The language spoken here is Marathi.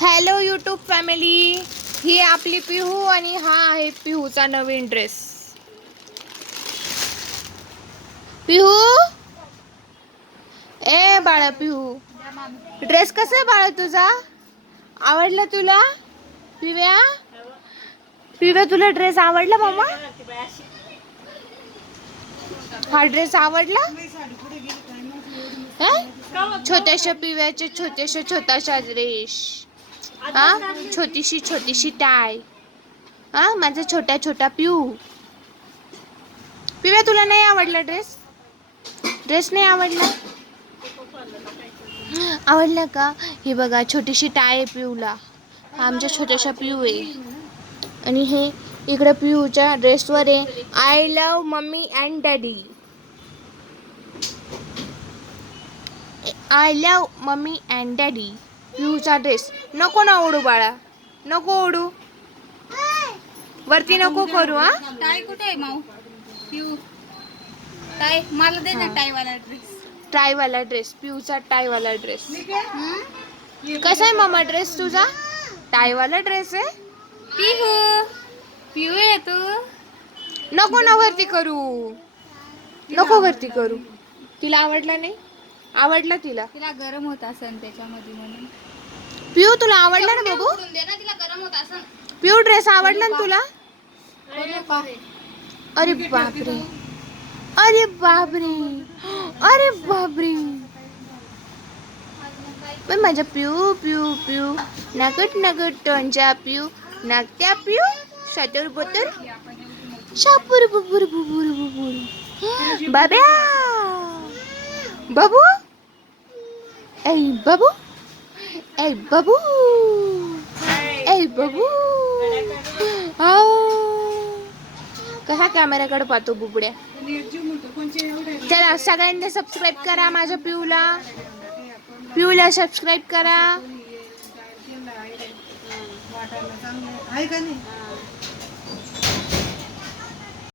हॅलो यूट्यूब फॅमिली ही आपली पिहू आणि हा आहे पिहूचा नवीन ड्रेस. पिहू? ए बाळा पिहू ड्रेस कसा आहे बाळा तुझा? आवडला तुला? पिव्या? पिव्या तुला ड्रेस आवडला मामा? हा ड्रेस आवडला? छोट्याशा पिव्याचे छोट्याशा छोटाशा ड्रेस हा? छोटीशी छोटीशी टाय. हा माझा छोटा छोटा पिऊ. पिव्या तुला नाही आवडला ड्रेस ड्रेस नाही आवडला? आवडला का? हे बघा छोटीशी टाय आहे पिऊला. हा आमच्या छोट्याशा पिऊ आहे. आणि हे इकडे पिऊच्या ड्रेसवर आहे. I love mummy and daddy I love mummy and daddy पिऊचा dress. नको ना ओढू बाळा. नको ओढू. वरती नको करू हा? टाय कुठे आहे माऊ? पिऊ. टाय मला दे ना. टायवाला ड्रेस. टायवाला ड्रेस पिऊचा टायवाला ड्रेस. कसा आहे मामा ड्रेस तुझा? टायवाला ड्रेस आहे? पिहू पिऊ आहे तू. नको ना वरती करू. नको वरती करू. तिला आवडला नाही? आवडला तिला? तिला गरम होत असन त्याच्यामध्ये म्हणून. पिऊ तुला आवडला ना बाबू उडून दे ना तिला गरम होत असन. पिऊ ड्रेस आवडला ना तुला? अरे बापरे. अरे बापरे. अरे बापरे. पण माझ्या पिऊ पिऊ पिऊ नगट नगट टोंजा पिऊ नागत्या पिऊ सतर बतर. शापूर बुबुर बुबुर बुबुर. बाब्या. बाबू. ऐ बाबू ऐ बाबू ऐ बाबू आओ. कॅमेऱ्याकडे पाहतो बुबड्या? चला सगळ्यांनी सबस्क्राईब करा माझ्या पिऊला. पिऊला सबस्क्राईब करा. आहे का नाही?